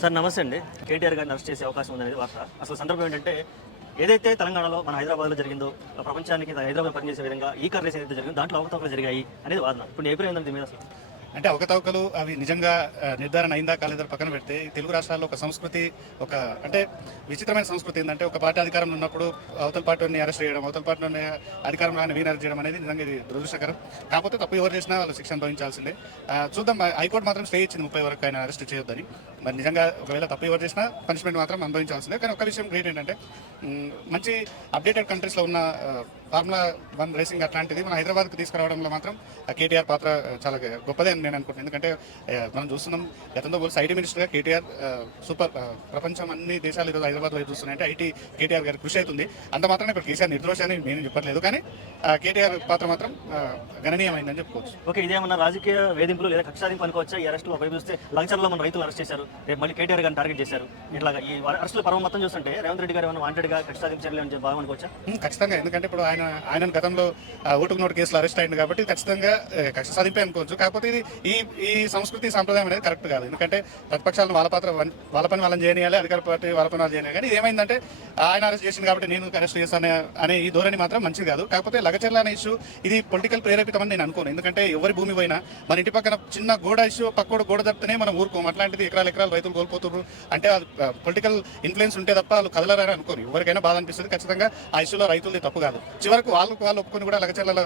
Sir నమస్తే అండి. కేటీఆర్ గారిని అరెస్ట్ చేసే అవకాశం ఉందనేది వార్త. అసలు సందర్భం ఏంటంటే ఏదైతే తెలంగాణలో మన హైదరాబాద్లో జరిగిందో ప్రపంచానికి హైదరాబాద్ పనిచేసే విధంగా ఈ కార్ రేస్ ఏదైతే జరిగిందో దాంట్లో అవకతవకలు జరిగాయి అనేది వాదన. ఇప్పుడు నీ అభిప్రాయం ఏంటంటే దీని మీద అసలు అంటే అవకతవకలు అవి నిజంగా నిర్ధారణ అయిందా కాలేదా పక్కన పెడితే తెలుగు రాష్ట్రాల్లో ఒక సంస్కృతి అంటే విచిత్రమైన సంస్కృతి ఏంటంటే ఒక పార్టీ అధికారంలో ఉన్నప్పుడు అవతల పార్టీని అరెస్ట్ చేయడం, అవతల పార్టీని అధికారంలో ఆయన వీని అరెస్ట్ చేయడం అనేది నిజంగా ఇది దురదృష్టకరం. కాకపోతే తప్పు ఎవరు చేసినా వాళ్ళు శిక్ష అనుభవించాల్సిందే. చూద్దాం, హైకోర్టు మాత్రం స్టే ఇచ్చింది 30 వరకు ఆయన అరెస్ట్ చేయొద్దని. మరి నిజంగా ఒకవేళ తప్పు ఎవరు చేసినా పనిష్మెంట్ మాత్రం అనుభవించాల్సిందే. కానీ ఒక విషయం గ్రేట్ ఏంటంటే మంచి అప్డేటెడ్ కంట్రీస్లో ఉన్న ఫార్ములా 1 రేసింగ్ అట్లాంటిది మన హైదరాబాద్కు తీసుకురావడంలో మాత్రం కేటీఆర్ పాత్ర చాలా గొప్పదే అని నేను అనుకుంటున్నాను. ఎందుకంటే మనం చూస్తున్నాం గతంతో పోలిసి ఐటీ మినిస్టర్గా కేటీఆర్ సూపర్. ప్రపంచం అన్ని దేశాలు ఈరోజు హైదరాబాద్ వైపు చూస్తున్నాయంటే ఐటీ కేటీఆర్ గారి కృషి అవుతుంది. అంత మాత్రం ఇక్కడ కేసీఆర్ నిర్దోషి అని నేను చెప్పట్లేదు, కానీ కేటీఆర్ పాత్ర మాత్రం గణనీయమైందని చెప్పుకోవచ్చు. ఓకే, ఇదేమన్నా రాజకీయ వేధింపులు లేదా కక్ష సాధింపు అనుకోవచ్చా? ఈ అరెస్టులు వైపు చూస్తే లగచర్లో మన రైతులు అరెస్ట్ చేశారు, రేపు మళ్ళీ కేటీఆర్ గారిని టార్గెట్ చేశారు. ఇట్లాగా ఈ అరెస్టుల పర్వం మొత్తం చూస్తుంటే రేవంత్ రెడ్డి గారు ఏమైనా వాంటెడ్గా కక్ష సాధింపు చర్యలు అని భావం అనుకోవచ్చా? ఖచ్చితంగా, ఎందుకంటే ఇప్పుడు ఆయన గతంలో ఓటుకు నోటు కేసులు అరెస్ట్ అయింది కాబట్టి ఖచ్చితంగా కక్ష సాధింపే అనుకోవచ్చు. కాకపోతే ఇది ఈ సంస్కృతి సాంప్రదాయం అనేది కరెక్ట్ కాదు. ఎందుకంటే ప్రతిపక్షాలను వాళ్ళ పని వాళ్ళని చేయనియాలి, అధికార పార్టీ వాళ్ళ పని వాళ్ళు చేయనియాలి. కానీ ఏమైందంటే ఆయన అరెస్ట్ చేసింది కాబట్టి నేను అరెస్ట్ చేస్తాను అనే ఈ ధోరణి మాత్రం మంచిది కాదు. కాకపోతే లగచర్ల అనే ఇష్యూ ఇది పొలిటికల్ ప్రేరేపితం అని నేను అనుకోను. ఎందుకంటే ఎవరి భూమి పోయినా మన ఇంటి పక్కన చిన్న గోడ ఇష్యూ పక్కోడు గోడ తప్పితేనే మనం ఊరుకోం. అట్లాంటిది ఎకరాలు రైతులు కోల్పోతున్నారు అంటే అది పొలిటికల్ ఇన్ఫ్లుయెన్స్ ఉంటే తప్ప వాళ్ళు కదలరని అనుకోరు. ఎవరికైనా బాధ అనిపిస్తుంది. ఖచ్చితంగా ఆ ఇష్యూలో రైతులది తప్పు కాదు. చివరకు వాళ్ళు ఒప్పుకొని కూడా లగచర్లలో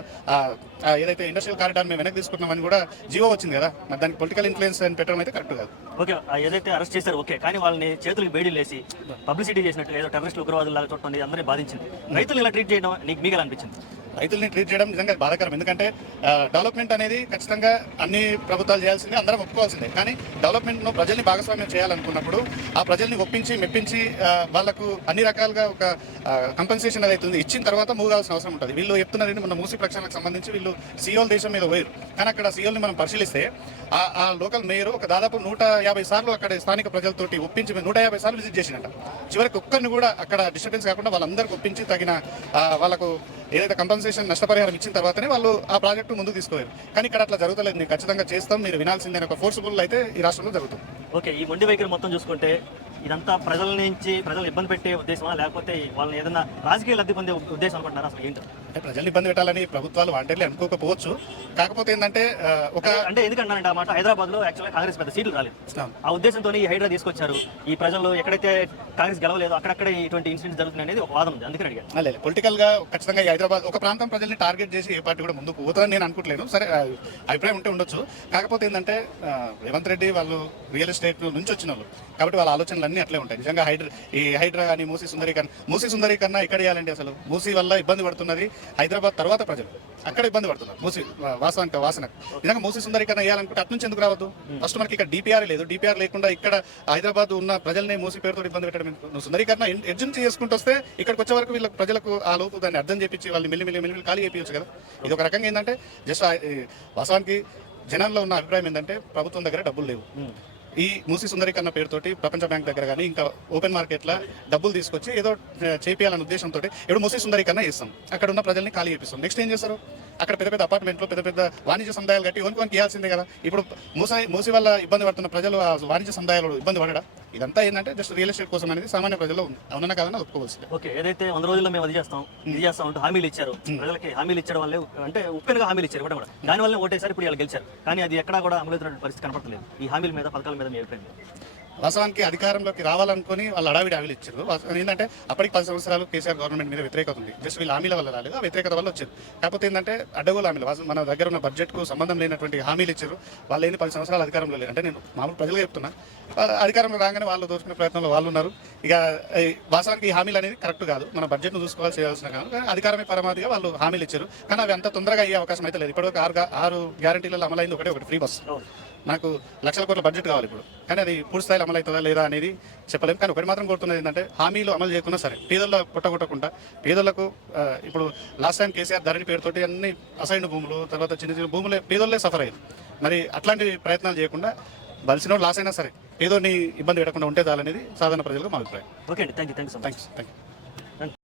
ఏదైతే ఇండస్ట్రియల్ కారిడార్ మేము వెనక్కి తీసుకుంటున్నామని కూడా జీవో వచ్చింది కదా, మరి దానికి పొలిటికల్ ఇన్ఫ్లుయెన్స్ అని పెట్టడం అయితే కరెక్ట్ కాదు. ఓకే, ఏదైతే అరెస్ట్ చేశారు ఓకే, కానీ వాళ్ళని చేతులకు బేడీలు వేసి పబ్లిసిటీ చేసినట్టు ఏదో టెర్రరిస్టులు ఉగ్రవాదులాగా చూడటం అందరినీ బాధించింది. రైతులు ఇలా ట్రీట్ చేయడం మీకు ఎలా అనిపించింది? రైతుల్ని ట్రీట్ చేయడం నిజంగా బాధాకరం. ఎందుకంటే డెవలప్మెంట్ అనేది ఖచ్చితంగా అన్ని ప్రభుత్వాలు చేయాల్సిందే, అందరం ఒప్పుకోవాల్సిందే. కానీ డెవలప్మెంట్ను ప్రజల్ని భాగస్వామ్యం చేయాలనుకున్నప్పుడు ఆ ప్రజల్ని ఒప్పించి మెప్పించి వాళ్లకు అన్ని రకాలుగా ఒక కంపెన్సేషన్ అనేది అవుతుంది ఇచ్చిన తర్వాత మూవ్ కావాల్సిన అవసరం ఉంటుంది. వీళ్ళు చెప్తున్నారంటే మన మూసీ ప్రక్షాళనకు సంబంధించి వీళ్ళు సీఓల దేశం మీద పోయారు. కానీ అక్కడ సీఓల్ని మనం పరిశీలిస్తే ఆ లోకల్ మేయర్ ఒక దాదాపు 150 సార్లు అక్కడ స్థానిక ప్రజలతోటి ఒప్పించి 150 సార్లు విజిట్ చేసినట్ట. చివరికి ఒక్కరిని కూడా అక్కడ డిస్టర్బెన్స్ కాకుండా వాళ్ళందరికీ ఒప్పించి తగిన వాళ్ళకు ఏదైతే కంపెన్సేషన్ నష్టపరిహారం ఇచ్చిన తర్వాతనే వాళ్ళు ఆ ప్రాజెక్టు ముందుకు తీసుకోవాలి. కానీ ఇక్కడ అట్లా జరుగుతలేదు. నేను ఖచ్చితంగా చేస్తాం, మీరు వినాల్సిందే ఒక ఫోర్స్ఫుల్ అయితే ఈ రాష్ట్రంలో జరుగుతుంది. ఓకే, ఈ మొండి వైఖరి మొత్తం చూసుకుంటే ఇదంతా ప్రజల నుంచి ప్రజలు ఇబ్బంది పెట్టే ఉద్దేశమా, లేకపోతే వాళ్ళని ఏదైనా రాజకీయ లబ్ధి పొందే ఉద్దేశం అనుకుంటున్నారా? అసలు ఏంటో అంటే ప్రజలు ఇబ్బంది పెట్టాలని ప్రభుత్వాలు వాంటెడ్లీ అనుకోకపోవచ్చు. కాకపోతే ఏంటంటే అంటే ఎందుకంటే ఆ మాట హైదరాబాద్లో యాక్చువల్గా కాంగ్రెస్ పెద్ద సీట్లు రాలేదు. ఆ ఉద్దేశంతో ఈ హైడ్రా తీసుకొచ్చారు. ఈ ప్రజలు ఎక్కడైతే కాంగ్రెస్ గెలవలేదు అక్కడక్కడ ఇటువంటి ఇన్సిడెంట్స్ జరుగుతున్నాయి అనేది ఒక వాదన ఉంది. అందుకని అడిగాను. లేదు, పొలిటికల్ గా ఖచ్చితంగా హైదరాబాద్ ఒక ప్రాంతం ప్రజల్ని టార్గెట్ చేసి ఏ పార్టీ కూడా ముందుకు పోతుందని నేను అనుకుంటలేను. సరే, అభిప్రాయం ఉంటే ఉండొచ్చు. కాకపోతే ఏంటంటే రేవంత్ రెడ్డి వాళ్ళు రియల్ ఎస్టేట్ నుంచి వచ్చిన వాళ్ళు కాబట్టి వాళ్ళ ఆలోచనలు అన్నీ అట్లే ఉంటాయి. నిజంగా ఈ హైడ్రా కానీ మూసీ సుందరి కన్నా ఎక్కడ చేయాలండి? అసలు మూసీ వల్ల ఇబ్బంది పడుతున్నది హైదరాబాద్ తర్వాత ప్రజలు, అక్కడ ఇబ్బంది పడుతున్నారు. మూసీ వాసన నిజంగా మూసీ సుందరీకరణ చేయాలనుకుంటే అటు నుంచి ఎందుకు రావద్దు? ఫస్ట్ మనకి ఇక్కడ డిపిఆర్ లేదు. డిపిఆర్ లేకుండా ఇక్కడ హైదరాబాద్ ఉన్న ప్రజల్ని మూసీ పేరుతో ఇబ్బంది పెట్టడం ఎందుకు? నువ్వు సుందరీకరణ ఎడ్జ్ నుంచి చేసుకుంటూ వస్తే ఇక్కడికి వచ్చే వరకు వీళ్ళకి ప్రజలకు ఆ లోపు దాన్ని అర్థం చేపించి వాళ్ళు మిల్లి ఖాళీ చేయించు కదా. ఇది ఒక రకంగా ఏంటంటే జస్ట్ వాస్తవానికి జనాల్లో ఉన్న అభిప్రాయం ఏంటంటే ప్రభుత్వం దగ్గర డబ్బులు లేవు. ఈ మూసీ సుందరీకరణ పేరుతోటి ప్రపంచ బ్యాంక్ దగ్గర కానీ ఇంకా ఓపెన్ మార్కెట్లో డబ్బులు తీసుకొచ్చి ఏదో చేయాలనే ఉద్దేశంతో ఇప్పుడు మూసీ సుందరీకరణ చేస్తాం, అక్కడ ఉన్న ప్రజల్ని ఖాళీ చేపిస్తాం. నెక్స్ట్ ఏం చేస్తారు? అక్కడ పెద్ద అపార్ట్మెంట్లు పెద్ద వాణిజ్య సముదాయాలు కట్టి ఓన్కి ఇవ్వాల్సిందే కదా. ఇప్పుడు మూసీ వల్ల ఇబ్బంది పడుతున్న ప్రజలు ఆ వాణిజ్య సముదాయాలు ఇబ్బంది పడడా? ఇదంతా ఏంటంటే జస్ట్ రియల్ ఎస్టేట్ కోసం అనేది సామాన్య ప్రజల్లో ఉంది. అవునన్నా కాదని ఒప్పుకోవాల్సిందే. ఓకే, ఏదైతే 100 రోజుల్లో మేము అది చేస్తాం అంటూ హామీలు ఇచ్చారు ప్రజలకి. హామీలు ఇచ్చడం వల్లే అంటే ఉప్పెనగా హామీలు ఇచ్చారు కూడా దానివల్ల ఓటేసారి ఇప్పుడు వాళ్ళు గెలిచారు. కానీ అది ఎక్కడా కూడా అమలవుతున్న పరిస్థితి కనపడలేదు. ఈ హామీల మీద పథకాల మీద మీ అభిప్రాయం? వాస్తవానికి అధికారంలోకి రావాలనుకుని వాళ్ళు హామీలు ఇచ్చారు. ఏంటంటే అప్పటికి 10 సంవత్సరాలు కేసీఆర్ గవర్నమెంట్ మీద వ్యతిరేకత ఉంది. జస్ట్ వీళ్ళు హామీల వల్ల రాలేదు, ఆ వ్యతిరేకత వల్ల వచ్చారు. కాకపోతే ఏంటంటే అడ్డగోలు హామీలు, మన దగ్గర ఉన్న బడ్జెట్కు సంబంధం లేనటువంటి హామీలు ఇచ్చారు. వాళ్ళు ఏంటి 10 సంవత్సరాలు అధికారంలో లేదు. అంటే నేను మామూలు ప్రజలుగా చెప్తున్నా, అధికారంలో రాగానే వాళ్ళు దోచుకునే ప్రయత్నంలో వాళ్ళు ఉన్నారు. ఇక వాస్తవానికి ఈ హామీలు అనేది కరెక్ట్ కాదు. మన బడ్జెట్ను చూసుకోవాలి, చేయాల్సిన కాదు. కానీ అధికారమే పరమాధిగా వాళ్ళు హామీలు ఇచ్చారు. కానీ అవి అంత తొందరగా అయ్యే అవకాశం అయితే లేదు. ఇప్పటివరకు 6 గ్యారంటీలలో అమలైంది ఒకటి ఫ్రీ బస్. నాకు లక్షల కోట్ల బడ్జెట్ కావాలి ఇప్పుడు, కానీ అది పూర్తి స్థాయిలో అమలు అవుతుందా లేదా అనేది చెప్పలేము. కానీ ఒకటి మాత్రం కోరుతున్నది ఏంటంటే హామీలు అమలు చేయకుండా సరే పేదల్లో పుట్టగొట్టకుండా పేదలకు ఇప్పుడు లాస్ట్ టైం కేసీఆర్ ధరణి పేరుతోటి అన్ని అసైన్ భూములు తర్వాత చిన్న భూములే పేదోళ్ళే సఫర్ అయ్యారు. మరి అట్లాంటి ప్రయత్నాలు చేయకుండా బలిసిన లాస్ అయినా సరే పేదోని ఇబ్బంది పెట్టకుండా ఉంటే చాలనేది సాధారణ ప్రజలకు మా అభిప్రాయం. ఓకే అండి, థ్యాంక్ యూ. థ్యాంక్స్.